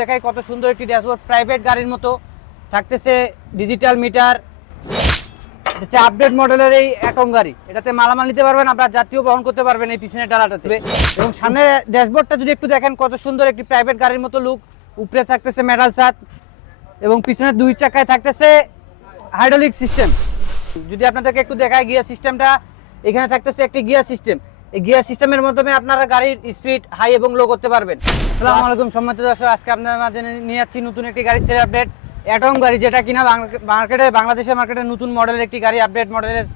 দেখাই কত সুন্দর একটি ড্যাশবোর্ড, প্রাইভেট গাড়ির মতো থাকতেছে, ডিজিটাল মিটার, হচ্ছে আপডেট মডেলের এই অ্যাটম গাড়ি। এটাতে মালামাল নিতে পারবেন, আপনার জাতীয় বহন করতে পারবেন এই পিছনের ডালাটাতে। এবং সামনে ড্যাশবোর্ডটা যদি একটু দেখেন কত সুন্দর একটি প্রাইভেট গাড়ির মতো লুক। উপরে থাকতেছে মেটাল ছাদ এবং পিছনের দুই চাকায় থাকতেছে হাইড্রোলিক সিস্টেম। যদি আপনাদেরকে একটু দেখায় গিয়ার সিস্টেমটা, এখানে থাকতেছে একটি গিয়ার সিস্টেম। এই গিয়ার সিস্টেমের মাধ্যমে আপনারা গাড়ির স্পিড হাই এবং লো করতে পারবেন। আসসালামু আলাইকুম সম্মানিত দর্শক, আজকে আপনাদের মাঝে নিয়ে যাচ্ছি নতুন একটি গাড়ির সেল আপডেট, অ্যাটম গাড়ি, যেটা কিনা বাংলাদেশের মার্কেটে নতুন মডেলের একটি গাড়ি, আপডেট মডেলের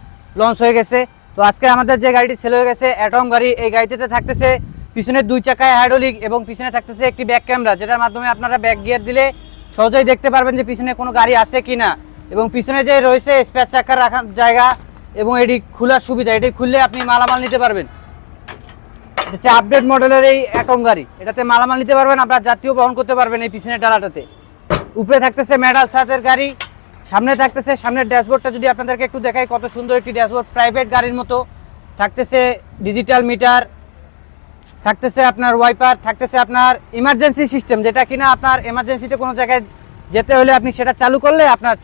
লঞ্চ হয়ে গেছে। তো আজকে আমাদের যে গাড়িটি সেল হয়ে গেছে অ্যাটম গাড়ি, এই গাড়িটিতে থাকতেছে পিছনের দুই চাকায় হাইড্রোলিক এবং পিছনে থাকতেছে একটি ব্যাক ক্যামেরা, যেটার মাধ্যমে আপনারা ব্যাক গিয়ার দিলে সহজেই দেখতে পারবেন যে পিছনে কোনো গাড়ি আছে কিনা। এবং পিছনে যে রয়েছে স্পেয়ার চাকা রাখার জায়গা এবং এটি খোলার সুবিধা, এটি খুললে আপনি মালামাল নিতে পারবেন। হচ্ছে আপডেট মডেলের এই অ্যাটম গাড়ি, এটাতে মালামাল নিতে পারবেন, আপনার জাতীয় বহন করতে পারবেন এই পিছনের ডালাটাতে। উপরে থাকতেছে মেটাল ছাদের গাড়ি, সামনে থাকতেছে, সামনের ড্যাশবোর্ডটা যদি আপনাদেরকে একটু দেখাই কত সুন্দর একটি ড্যাশবোর্ড, প্রাইভেট গাড়ির মতো থাকতেছে, ডিজিটাল মিটার থাকতেছে, আপনার ওয়াইপার থাকতেছে, আপনার ইমার্জেন্সি সিস্টেম, যেটা কিনা আপনার এমার্জেন্সিতে কোনো জায়গায় যেতে হলে আপনি সেটা চালু করলে আপনার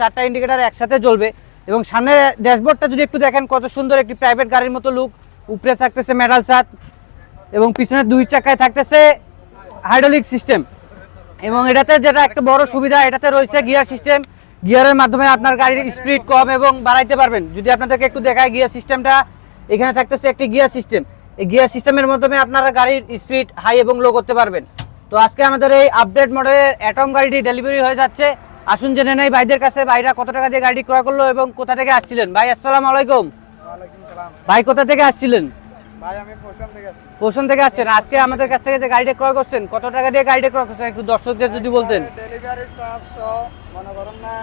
চারটা ইন্ডিকেটার একসাথে জ্বলবে। এবং সামনে ড্যাশবোর্ডটা যদি একটু দেখেন কত সুন্দর একটি প্রাইভেট গাড়ির মতো লুক। উপরে থাকতেছে মেটাল ছাদ এবং পিছনে দুই চাকায় থাকতেছে হাইড্রোলিক সিস্টেম। এবং এটাতে যেটা একটা বড় সুবিধা, এটাতে রয়েছে গিয়ার সিস্টেম। গিয়ারের মাধ্যমে আপনার গাড়ির স্পিড কম এবং বাড়াইতে পারবেন। যদি আপনাদেরকে একটু দেখায় গিয়ার সিস্টেমটা, এখানে থাকতেছে একটি গিয়ার সিস্টেম। এই গিয়ার সিস্টেমের মাধ্যমে আপনারা গাড়ির স্পিড হাই এবং লো করতে পারবেন। তো আজকে আমাদের এই আপডেট মডেলের অ্যাটম গাড়িটি ডেলিভারি হয়ে যাচ্ছে। আসুন জেনে নেই ভাইদের কাছে, ভাইরা কত টাকা দিয়ে গাড়ি ক্রয় করলো এবং কোথা থেকে আসছিলেন। ভাই আসসালামু আলাইকুম। ওয়ালাইকুম সালাম। ভাই কোথা থেকে আসছিলেন? ভাই আমি ফোরশন থেকে আসছি। পোষণ থেকে আসছেন। আজকে আমাদের কাছ থেকে যে গাড়িটা ক্রয় করছেন, কত টাকা দিয়ে গাড়িটা ক্রয় করছেন একটু দর্শকদের যদি বলতেন। ডেলিভারি চার্জ সহ মনে করেন না,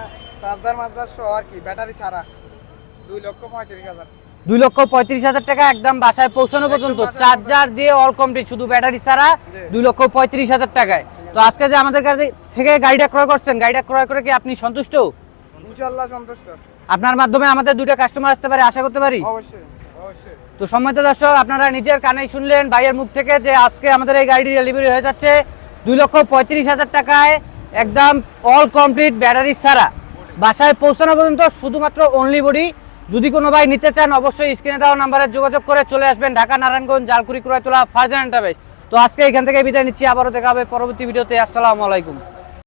চার্জার মার্জার সহ আর কি, ব্যাটারি ছাড়া 2,35,000। 2,35,000 টাকা একদম বাসায় পৌঁছানো পর্যন্ত, চার্জার দিয়ে অল কমপ্লিট, শুধু ব্যাটারি ছাড়া 2,35,000 টাকায়। তো আজকে যে আমাদের কাছে থেকে গাড়িটা ক্রয় করছেন, গাড়িটা ক্রয় করে কি আপনি সন্তুষ্ট? ইনশাআল্লাহ সন্তুষ্ট। আপনার মাধ্যমে আমাদের দুটো কাস্টমার আসতে পারে, আশা করতে পারি। অবশ্যই অবশ্যই। তো সম্মানিত দর্শক, আপনারা নিজের কানেই শুনলেন ভাইয়ের মুখ থেকে যে আজকে আমাদের এই গাড়িটি ডেলিভারি হয়ে যাচ্ছে 2,35,000 টাকায়, একদম অল কমপ্লিট ব্যাটারি ছাড়া, বাসায় পৌঁছানো পর্যন্ত, শুধুমাত্র অনলি বডি। যদি কোনো ভাই নিতে চান অবশ্যই স্ক্রিনে দেওয়া নাম্বারে যোগাযোগ করে চলে আসবেন ঢাকা নারায়ণগঞ্জ জালকুড়ি ক্রয়তলা ফারজান এন্টারপ্রাইজ। তো আজকে এখান থেকে বিদায় নিচ্ছি, আবারও দেখা হবে পরবর্তী ভিডিওতে। আসসালামু আলাইকুম।